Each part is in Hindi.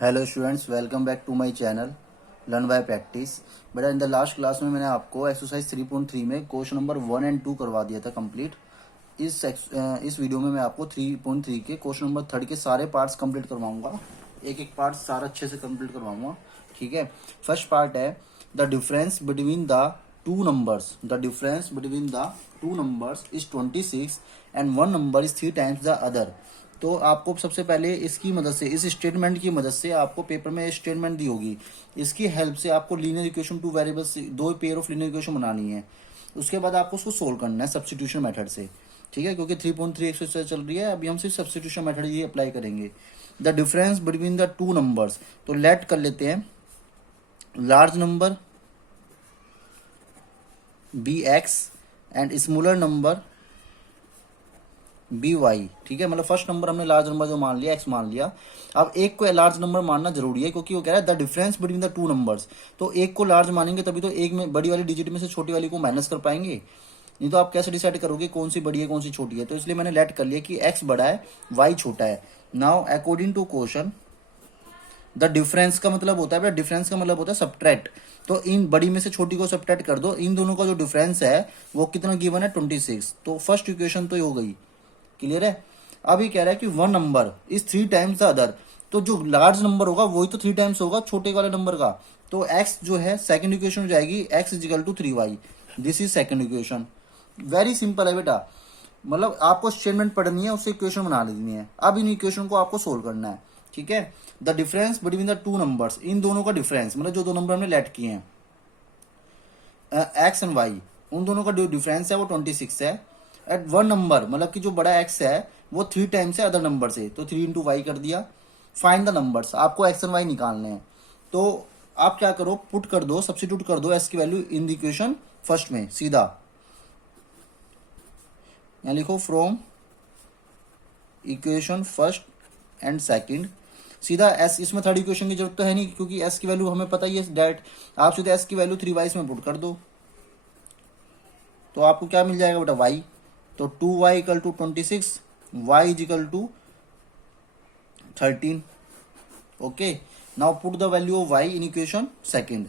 Hello students, welcome back to my channel learn by practice. बेटा, इन द लास्ट क्लास में मैंने आपको एक्सरसाइज 3.3 में क्वेश्चन नंबर 1 एंड 2 करवा दिया था कंप्लीट। इस वीडियो में मैं आपको 3.3 के क्वेश्चन नंबर 3 के सारे पार्ट्स कंप्लीट करवाऊंगा। एक एक पार्ट सारा अच्छे से कंप्लीट करवाऊंगा, ठीक है। फर्स्ट पार्ट है the difference between the two numbers. The difference between the two numbers is 26 and one number is 3 times the other. तो आपको सबसे पहले इसकी मदद से, इस स्टेटमेंट की मदद से, आपको पेपर में स्टेटमेंट दी होगी, इसकी हेल्प से आपको लीनियर इक्वेशन टू वेरिएबल्स, दो पेयर ऑफ लीनियर इक्वेशन बनानी है। उसके बाद आपको उसको सोल्व करना है सब्स्टिट्यूशन मेथड से, ठीक है। क्योंकि 3.3 एक्सरसाइज चल रही है, अभी हम सिर्फ सब्स्टिट्यूशन मेथड ही अप्लाई करेंगे। The difference between the two numbers, तो लेट कर लेते हैं large number be x and smaller number be Y, ठीक है। मतलब फर्स्ट नंबर हमने लार्ज नंबर जो मान लिया, एक्स मान लिया। अब एक को लार्ज नंबर मानना जरूरी है, क्योंकि वो कह रहा है the difference between the two numbers. तो एक को लार्ज मानेंगे तभी तो एक में बड़ी वाली डिजिट में से छोटी वाली को माइनस कर पाएंगे, नहीं तो आप कैसे डिसाइड करोगे कौन सी बड़ी है कौन सी छोटी है। तो इसलिए मैंने लेट कर लिया कि एक्स बड़ा है वाई छोटा है। Now according to question, the difference का मतलब होता है, डिफरेंस का मतलब होता है सब्ट्रैक्ट। तो इन बड़ी में से छोटी को सब्ट्रैक्ट कर दो, इन दोनों का जो डिफरेंस है वो कितना गिवन है 26। तो फर्स्ट इक्वेशन तो हो गई, क्लियर है। अब ये कह रहा है कि one number is 3 times the other. तो जो लार्ज नंबर होगा वही तो 3 टाइम्स होगा छोटे वाले नंबर का। तो x जो है सेकंड इक्वेशन हो जाएगी x is equal to 3y। This is second equation. Very simple है बेटा, मतलब आपको स्टेटमेंट पढ़नी है, उससे इक्वेशन बना लेनी है। अब इन इक्वेशन को आपको सोल्व करना है, ठीक है। The difference between the two numbers, इन दोनों का डिफरेंस मतलब जो दो नंबर हमने लेट किए हैं एक्स एंड वाई, उन दोनों का जो डिफरेंस है वो 26 है। एट वन नंबर मतलब कि जो बड़ा एक्स है वो 3 टाइम्स है अदर नंबर से, तो 3 इंटू वाई कर दिया। फाइंड द नंबर्स, आपको एक्स एंड वाई निकालने हैं। तो आप क्या करो, पुट कर दो, सब्सिट्यूट कर दो एस की value in the equation first में सीधा। यहाँ लिखो from equation first and second, सीधा एस। इसमें थर्ड इक्वेशन की जरूरत तो है नहीं, क्योंकि एस की वैल्यू हमें पता ही है डायरेक्ट। आप सीधे एस की वैल्यू 3y में पुट कर दो, तो आपको क्या मिल जाएगा बेटा y। तो 2y equal to 26, y is equal to 13। Okay, now put the value of y in equation second.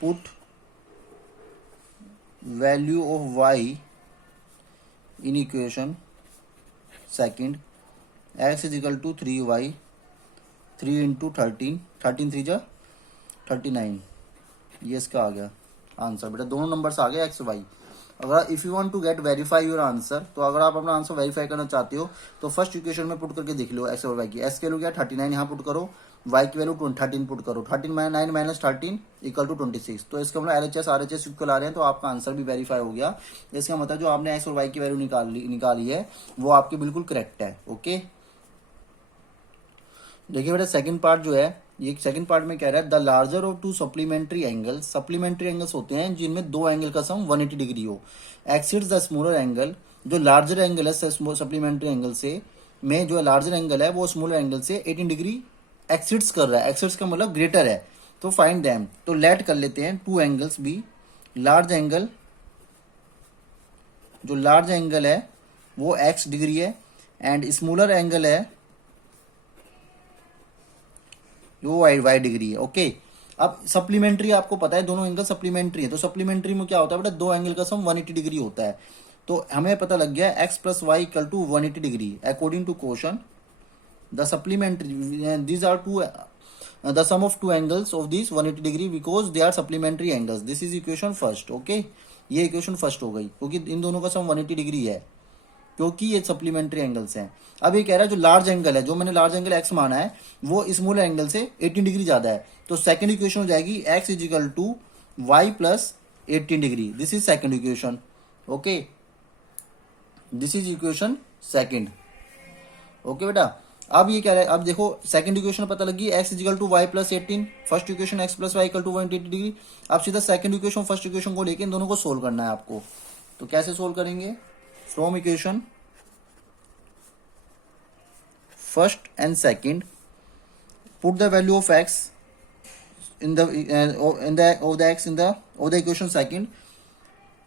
Put value of y in equation second. x is equal to 3y, 3 into 13, 13 3 जा 39। ये इसका आ गया आंसर बेटा, दोनों नंबर्स आ गए एक्स वाई। अगर if you want to get verify your answer, तो अगर आप अपना आंसर वेरीफाई करना चाहते हो तो फर्स्ट इक्वेशन में पुट करके देख लो एक्स और वाई की। एक्स की वैल्यू क्या 39 यहाँ पुट करो, वाई की वैल्यू 13 पुट करो। 9 माइनस 13 इक्वल टू 26। तो इसका मतलब LHS RHS इक्वल आ रहे हैं, तो आपका आंसर भी वेरीफाई हो गया। इसका मतलब जो आपने एक्स और वाई की वैल्यू निकाली है वो आपकी बिल्कुल करेक्ट है। ओके, देखिए बेटा सेकंड पार्ट जो है, ये सेकंड पार्ट में कह रहा है the larger of to supplementary angle. Supplementary angles होते हैं जिनमें दो एंगल का सम 180 डिग्री हो। एक्सिड्स द स्मॉलर एंगल, जो लार्जर एंगल है सप्लीमेंट्री एंगल से, में जो लार्जर एंगल है वो स्मॉलर एंगल से 18 डिग्री एक्सिड्स कर रहा है। एक्सिड्स का मतलब ग्रेटर है, तो फाइंड देम। तो लेट कर लेते हैं two angles be. Large angle, जो लार्ज एंगल है वो x डिग्री है एंड स्मॉलर एंगल है वो वाई डिग्री है। ओके, अब सप्लीमेंट्री आपको पता है दोनों एंगल सप्लीमेंट्री है। तो सप्लीमेंट्री में क्या होता है बेटा, दो एंगल का सम 180 डिग्री होता है। तो हमें पता लग गया x plus y equal to 180 degree. According to question the supplementary these are two the sum of two angles of this 180 degree because they are supplementary angles. This is equation first. Okay, ये इक्वेशन फर्स्ट हो गई, क्योंकि इन दोनों का सम 180 डिग्री है, क्योंकि ये सप्लीमेंट्री एंगल्स हैं। अब ये कह रहा है जो लार्ज एंगल है, जो मैंने लार्ज एंगल एक्स माना है, वो स्मॉल एंगल से 18 डिग्री ज्यादा है। तो सेकंड इक्वेशन हो जाएगी x is equal to y plus 18 degree. This is second equation. Okay, this is equation second. Okay बेटा, अब ये कह रहा है, अब देखो सेकंड इक्वेशन पता लगी x is equal to y plus 18। First equation x plus y equal to 180 degree. अब सीधा सेकंड इक्वेशन फर्स्ट इक्वेशन को लेके इन दोनों को सोल्व करना है आपको। तो कैसे सोल्व करेंगे, from equation first and second, put the value of x in the equation second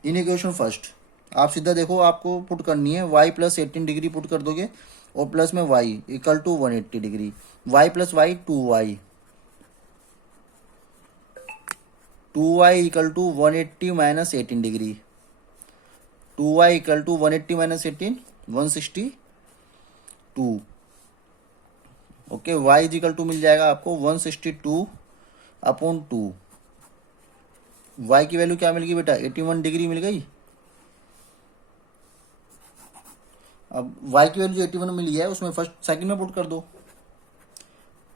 in equation first। आप सीधा देखो, आपको पुट करनी है y प्लस 18 डिग्री पुट कर दोगे और प्लस में y equal to 180 degree, y plus y 2y, 2y equal to 180 minus 18 degree, 2y equal to 180 minus 18 162। Okay, y is equal to मिल जाएगा आपको 162 अपॉन 2। y की वैल्यू क्या मिल गई बेटा, 81 डिग्री मिल गई। अब y की वैल्यू जो 81 मिली है उसमें फर्स्ट सेकंड में पुट कर दो,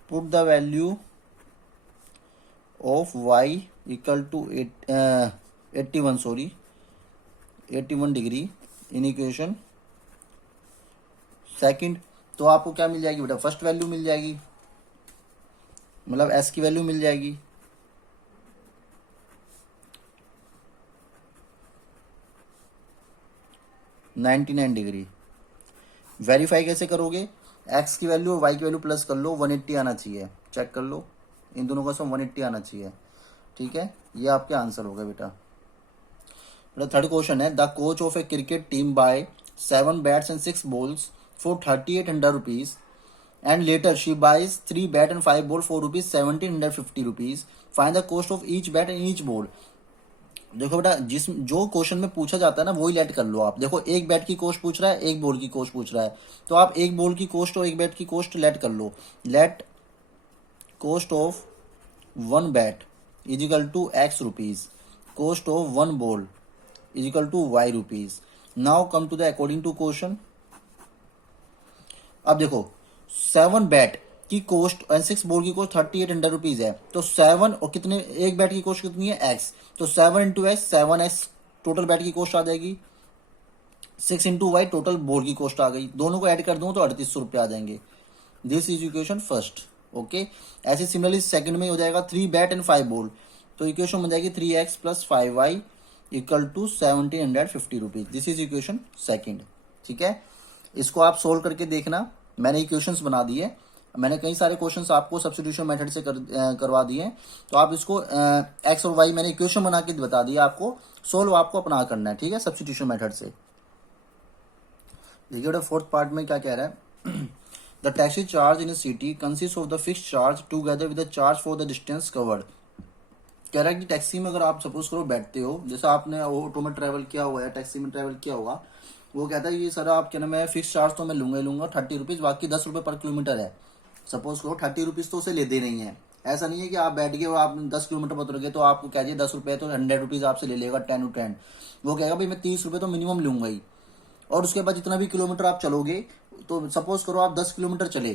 put the value of y equal to 81 sorry 81 degree in equation second. तो आपको क्या मिल जाएगी बेटा, फर्स्ट वैल्यू मिल जाएगी, मतलब s की वैल्यू मिल जाएगी। $99 डिग्री। वेरीफाई कैसे करोगे, x की वैल्यू और y की वैल्यू प्लस कर लो, 180 आना चाहिए, चेक कर लो, इन दोनों का सम 180 आना चाहिए। ठीक है, ये आपके आंसर हो गए बेटा। थर्ड क्वेश्चन है, the coach of a cricket team buy 7 bats and 6 balls for 3800 rupees and later she buys 3 bat and 5 ball for rupees 1750 rupees, find the cost of each bat and each ball. देखो बेटा, जिस जो क्वेश्चन में पूछा जाता है ना वही लेट कर लो आप। देखो एक बैट की कॉस्ट पूछ रहा है, एक बॉल की कॉस्ट पूछ रहा है, तो आप एक बॉल की कॉस्ट और एक बैट की कॉस्ट लेट कर लो। Let cost of 1 bat is equal to x rupees, cost of 1 ball is equal to y rupees. Now come to the according to question. अब देखो 7 बैट की कॉस्ट एंड 6 बॉल की कॉस्ट 3800 रुपीज है, तो 7 और कितने, एक बैट की कॉस्ट कितनी है x, तो 7 into x 7x total bat की कॉस्ट आ जाएगी, 6 इंटू वाई टोटल बॉल की कॉस्ट आ गई, दोनों को ऐड कर दूं तो 3800 रुपये आ जाएंगे। This is equation first. Okay, ऐसे सिमिलरली सेकंड में हो जाएगा 3 बैट एंड 5 बॉल, तो इक्वेशन बन जाएगी 3x plus 5y equal to 1750 rupees. This is equation second. ठीक है, इसको आप सोल्व करके देखना, मैंने इक्वेशंस बना दिए, मैंने कई सारे क्वेश्चंस आपको सब्स्टिट्यूशन मेथड से करवा दिए, तो आप इसको एक्स और वाई मैंने इक्वेशन बना के बता दिया आपको, सोल्व आपको अपना करना है। ठीक है, सब्स्टिट्यूशन मेथड से। देखिए बेटा फोर्थ पार्ट में क्या कह रहा है, the taxi charge in city consist of the fix charge together with the charge for the distance covered. कह रहा है कि टैक्सी में अगर आप सपोज करो बैठते हो, जैसे आपने ऑटो में ट्रेवल किया हुआ है, टैक्सी में ट्रेवल किया होगा, वो कहता है कि सर आप क्या नाम है फिक्स चार्ज तो मैं लूंगा ही लूंगा 30 रुपीज, बाकी 10 रुपये पर किलोमीटर है। सपोज करो 30 रुपीज तो उसे लेते नहीं है, ऐसा नहीं है कि आप बैठ गए और आप 10 किलोमीटर पर उतर गए तो आपको कह दिए 10 रुपये, तो 100 रुपीज आपसे ले लेगा 10 to 10। वो कहेगा भाई मैं 30 रुपये तो मिनिमम लूंगा ही, और उसके बाद जितना भी किलोमीटर आप चलोगे, तो सपोज करो आप 10 किलोमीटर चले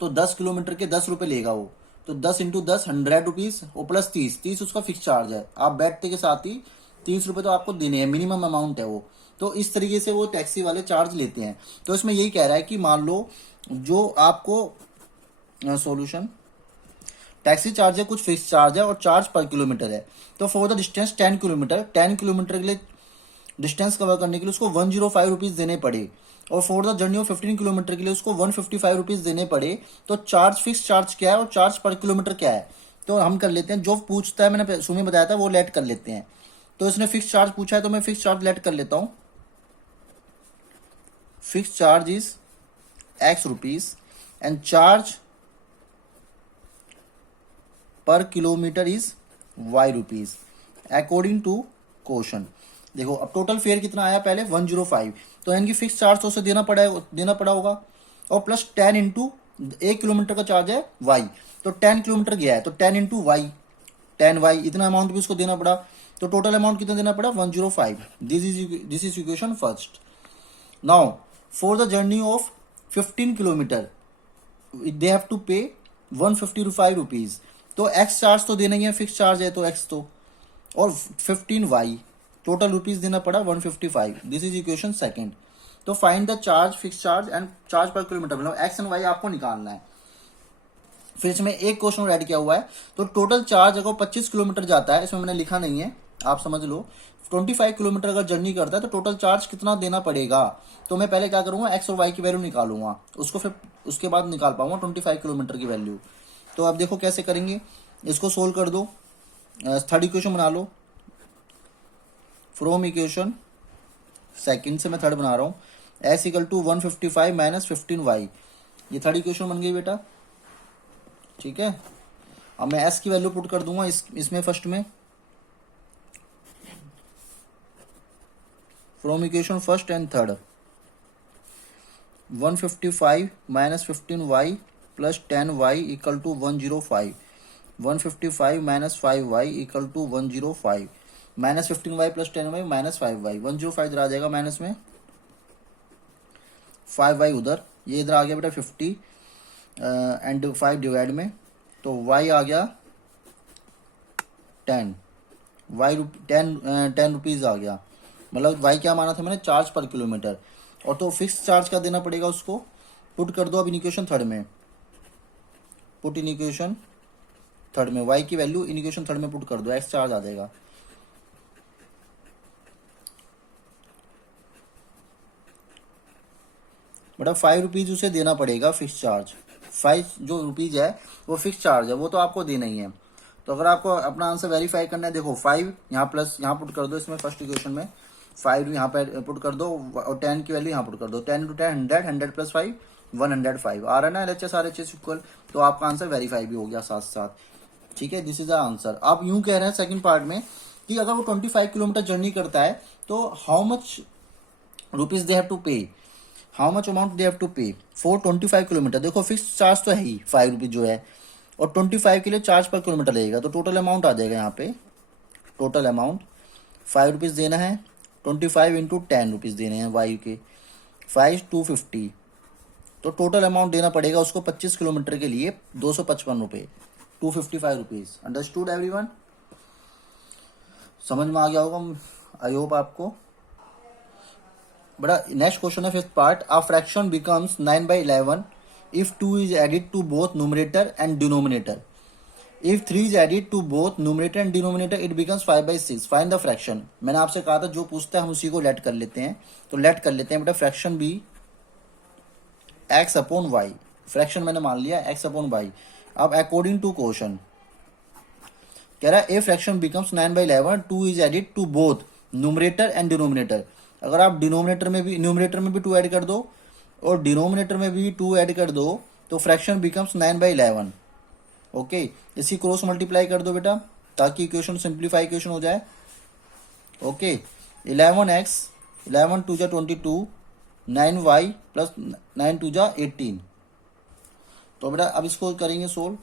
तो 10 किलोमीटर के 10 रुपये लेगा वो, तो 10 इंटू 10 100 रुपीज और प्लस 30 उसका फिक्स चार्ज है। आप बैठते के साथ ही 30 रुपये तो आपको देने हैं, मिनिमम अमाउंट है वो। तो इस तरीके से वो टैक्सी वाले चार्ज लेते हैं। तो इसमें यही कह रहा है कि मान लो जो आपको सॉल्यूशन टैक्सी चार्ज है, कुछ फिक्स चार्ज है और चार्ज पर किलोमीटर है। तो for the distance 10 kilometre, 10 kilometre के लिए डिस्टेंस कवर करने के लिए उसको 105 रुपीज देने पड़े, और for the journey of 15 kilometre के लिए उसको 155 रुपीज देने पड़े। तो चार्ज फिक्स चार्ज क्या है और चार्ज पर किलोमीटर क्या है, तो हम कर लेते हैं, जो पूछता है मैंने शुरू में बताया था वो लेट कर लेते हैं। तो इसने फिक्स चार्ज पूछा है तो मैं फिक्स चार्ज लेट कर लेता हूं। Fix charge is x rupees and charge per kilometre is y rupees according to question. देखो अब टोटल फेयर कितना आया पहले 105, तो इनकी फिक्स चार्ज तो उसे देना पड़ा होगा, और प्लस 10 इंटू 1 किलोमीटर का चार्ज है y, तो 10 किलोमीटर गया है तो 10 इंटू वाई 10y इतना अमाउंट भी उसको देना पड़ा, तो टोटल अमाउंट कितना देना पड़ा 105। This is equation first. Now for the journey of 15 kilometre they have to pay 155 rupees, तो एक्स चार्ज तो देना ही है, फिक्स चार्ज है तो एक्स तो, और 15y टोटल रुपीज देना पड़ा 155। This is equation second. तो find the charge, fix charge and charge per kilometre, मतलब एक्स एंड वाई आपको निकालना है। फिर इसमें एक क्वेश्चन ऐड किया हुआ है, तो टोटल चार्ज अगर 25 किलोमीटर जाता है, इसमें मैंने लिखा नहीं है आप समझ लो, 25 किलोमीटर अगर जर्नी करता है तो टोटल चार्ज कितना देना पड़ेगा। तो मैं पहले क्या करूंगा, एक्स और वाई की वैल्यू निकालूंगा, उसको फिर उसके बाद निकाल पाऊंगा 25 किलोमीटर की वैल्यू। तो अब देखो कैसे करेंगे, इसको सोल्व कर दो, थर्ड इक्वेशन बना लो, फ्रॉम इक्वेशन सेकंड से मैं थर्ड बना रहा हूँ। X equal to 155 minus 15y, ये थर्ड इक्वेशन बन गई बेटा। ठीक है, अब मैं एस की वैल्यू पुट कर दूंगा इसमें फर्स्ट में, from equation first and third, 155 minus 15y plus 10y equal to 105, 155 minus 5y equal to 105, minus 15y plus 10y minus 5y, 105 इधर आ जाएगा माइनस में, 5y उधर, ये इधर आ गया बेटा 50 एंड 5 डिवाइड में, तो y आ गया 10, y 10 रुपीज़ आ गया, मतलब y क्या माना था मैंने, चार्ज पर किलोमीटर, और तो फिक्स चार्ज का देना पड़ेगा उसको, पुट कर दो अब इन इक्वेशन थर्ड में, पुट इन इक्वेशन थर्ड में y की वैल्यू इन इक्वेशन थर्ड में पुट कर दो, x चार्ज आ जाएगा। बेटा 5 रुपीज़ उसे देना पड़ेगा फिक्स चार्ज, 5 जो रुपीज़ है वो फिक्स चार्ज है, वो तो आपको देना ही है। तो अगर आपको अपना आंसर वेरीफाई करना है, देखो 5 यहाँ प्लस यहाँ पुट कर दो इसमें फर्स्ट इक्वेशन में, 5 यहाँ पे पुट कर दो और 10 की वैल्यू यहाँ पुट कर दो, 10 इंटू 10 100, 100 प्लस 5 105 आ रहा है ना, LHS RHS इक्वल, तो आपका आंसर वेरीफाई भी हो गया साथ साथ। ठीक है, दिस इज द आंसर। आप यूं कह रहे हैं सेकंड पार्ट में कि अगर वो 25 किलोमीटर जर्नी करता है तो how much rupees they have to pay, how much amount they have to pay for 25 kilometre. देखो फिक्स चार्ज तो है ही 5 रुपीज जो है, और 25 के लिए चार्ज पर किलोमीटर लगेगा, तो टोटल अमाउंट आ जाएगा यहाँ पे, टोटल अमाउंट 5 रुपीज़ देना है, 25 इंटू 10 रुपीज़ देने हैं वायु के, 5 250, तो टोटल अमाउंट देना पड़ेगा उसको 25 किलोमीटर के लिए 255 रुपये, 255 रुपीज़। अंडरस्टूड एवरीवन, समझ में आ गया होगा आई होप आपको। बड़ा नेक्स्ट क्वेश्चन है fifth part, a fraction becomes 9/11 if 2 is added to both numerator and denominator, if 3 is added to both numerator and denominator it becomes 5/6, find the fraction। मैंने आपसे कहा था जो पूछता है हम उसी को लेट कर लेते हैं, तो लेट कर लेते हैं बेटा, फ्रैक्शन भी x अपॉन y, फ्रैक्शन मैंने मान लिया x अपॉन y। अब अकॉर्डिंग टू क्वेश्चन कह रहा है a fraction becomes 9/11 2 is added to both numerator and denominator, अगर आप डिनोमिनेटर में भी न्यूमरेटर में भी 2 ऐड कर दो और डिनोमिनेटर में भी 2 ऐड कर दो तो फ्रैक्शन बिकम्स 9/11। ओके, इसी क्रॉस मल्टीप्लाई कर दो बेटा ताकि इक्वेशन सिंप्लीफाई इक्वेशन हो जाए। ओके, 11x 11 2 जा 22, 9y प्लस 9 2 जा 18, तो बेटा अब इसको करेंगे solve,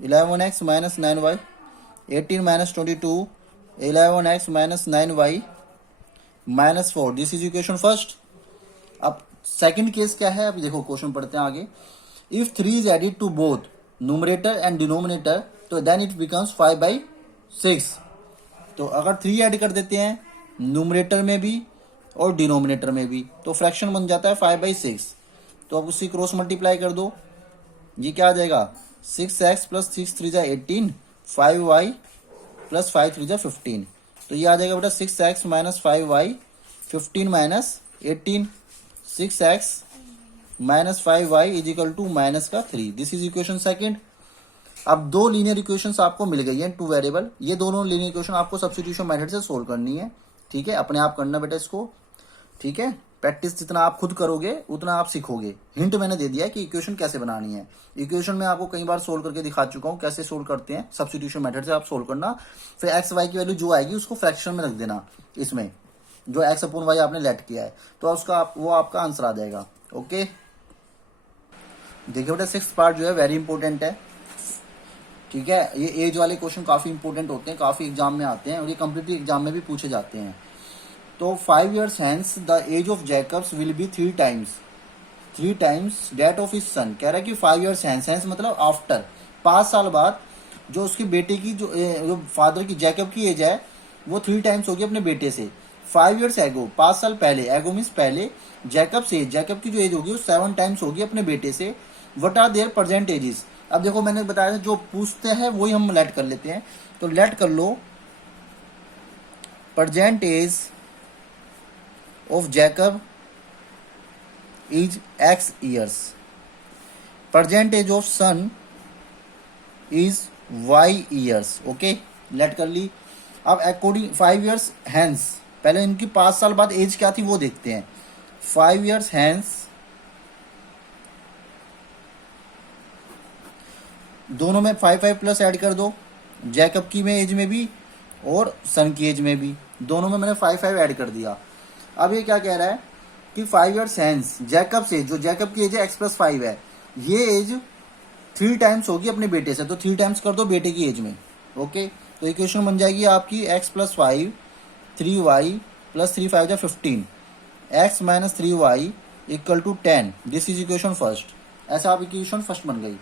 11x minus 9y, 18 minus 22, 11x minus 9y minus 4, this is equation first. अब सेकंड केस क्या है, अभी देखो क्वेश्चन पढ़ते हैं आगे, if 3 is added to both numerator and denominator तो देन इट बिकम्स 5/6, तो अगर 3 ऐड कर देते हैं न्यूमरेटर में भी और डिनोमिनेटर में भी तो फ्रैक्शन बन जाता है 5/6, तो अब उसी क्रॉस मल्टीप्लाई कर दो, ये क्या आ जाएगा 6x प्लस 6 3 जा 18, 5y प्लस 5 3 जा 15, तो ये आ जाएगा बेटा 6x minus 5y, 15 minus 18, 6x minus 5y is equal to minus का 3, दिस इज इक्वेशन सेकंड। अब दो लीनियर इक्वेशंस आपको मिल गई हैं, 2 वेरिएबल, ये दोनों लीनियर इक्वेशन आपको सब्स्टिट्यूशन मेथड से सोल्व करनी है। ठीक है, अपने आप करना बेटा इसको। ठीक है, प्रैक्टिस जितना आप खुद करोगे उतना आप सीखोगे। हिंट मैंने दे दिया कि इक्वेशन कैसे बनानी है, इक्वेशन में आपको कई बार सोल्व करके दिखा चुका हूँ कैसे सोल्व करते हैं, सब्स्टिट्यूशन मेथड से आप सोल्व करना, फिर एक्स वाई की वैल्यू जो आएगी उसको फ्रैक्शन में रख देना, इसमें जो एक्स अपॉन वाई आपने लेट किया है, तो उसका वो आपका आंसर आ जाएगा। ओके, देखिए बेटा सिक्स्थ पार्ट जो है वेरी इंपॉर्टेंट है। ठीक है, ये एज वाले क्वेश्चन काफी इंपॉर्टेंट होते हैं, काफी एग्जाम में आते हैं और ये कॉम्पिटिटिव एग्जाम में भी पूछे जाते हैं। तो 5 years hence the age of Jacob's will be 3 times that of his son. कह रहा है कि 5 years hence मतलब आफ्टर, 5 साल बाद जो उसके बेटे की जो फादर की जैकब की एज है वो 3 times होगी अपने बेटे से। 5 years एगो, 5 साल पहले, एगो मीन्स पहले, जैकब से जैकब की जो एज होगी वो 7 times होगी अपने बेटे से। What are their present ages, अब देखो मैंने बताया था जो पूछते हैं वही हम लेट कर लेते हैं, तो लेट कर लो present age of Jacob is X years, present age of son is Y years। Okay, let कर ली। अब अकॉर्डिंग 5 years hence, पहले इनकी 5 साल बाद एज क्या थी वो देखते हैं। 5 years हैंस दोनों में 5 प्लस ऐड कर दो, जैकब की में एज में भी और सन की एज में भी, दोनों में मैंने 5 ऐड कर दिया। अब ये क्या कह रहा है कि 5 years हैंस जैकब से, जो जैकब की एज है x+5 है, ये एज 3 टाइम्स होगी अपने बेटे से, तो 3 टाइम्स कर दो बेटे की एज में। ओके, तो इक्वेशन बन जाएगी आपकी x+5 3y प्लस 3 5 जा 15 x minus 3y equal to 10। This is equation first. ऐसा आप इक्वेशन फर्स्ट बन गई।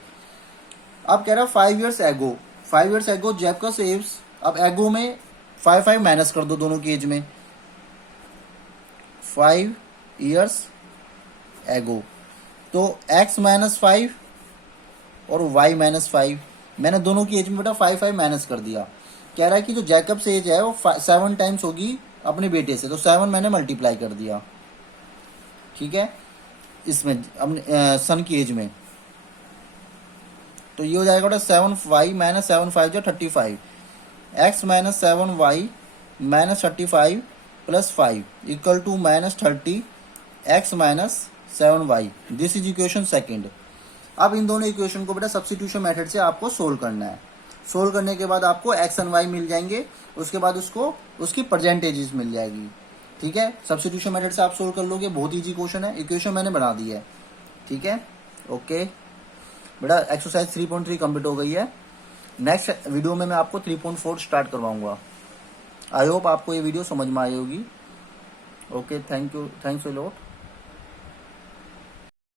अब कह रहा है 5 years एगो, 5 years एगो जैकब सेव्स। अब एगो में 5 माइनस कर दो दोनों की एज में, 5 years एगो, तो x माइनस 5 और y माइनस 5, मैंने दोनों की एज में बेटा 5 माइनस कर दिया। कह रहा है कि जो जैकब से एज है वो 7 टाइम्स होगी अपने बेटे से, तो 7 मैंने मल्टीप्लाई कर दिया। ठीक है, इसमें अपने सन की एज में, तो ये हो जाएगा बेटा 7y माइनस 7 5 जो 35, x minus 7y minus 35 plus 5 equal to minus 30 x minus 7y। This is equation second. अब इन दोनों इक्वेशन को बेटा सब्स्टिट्यूशन मेथड से आपको सोल्व करना है। सोल्व करने के बाद आपको x एंड y मिल जाएंगे, उसके बाद उसको उसकी परसेंटेजेस मिल जाएगी। ठीक है, सब्स्टिट्यूशन मेथड से आप सोल्व कर लोगे, बहुत ईजी क्वेश्चन है। इक्वेशन मैंने बना दी है। ठीक है, ओके बेटा, एक्सरसाइज 3.3 कंप्लीट हो गई है। नेक्स्ट वीडियो में मैं आपको 3.4 स्टार्ट करवाऊंगा। आई होप आपको ये वीडियो समझ में आई होगी। Okay, thank you, thanks a lot.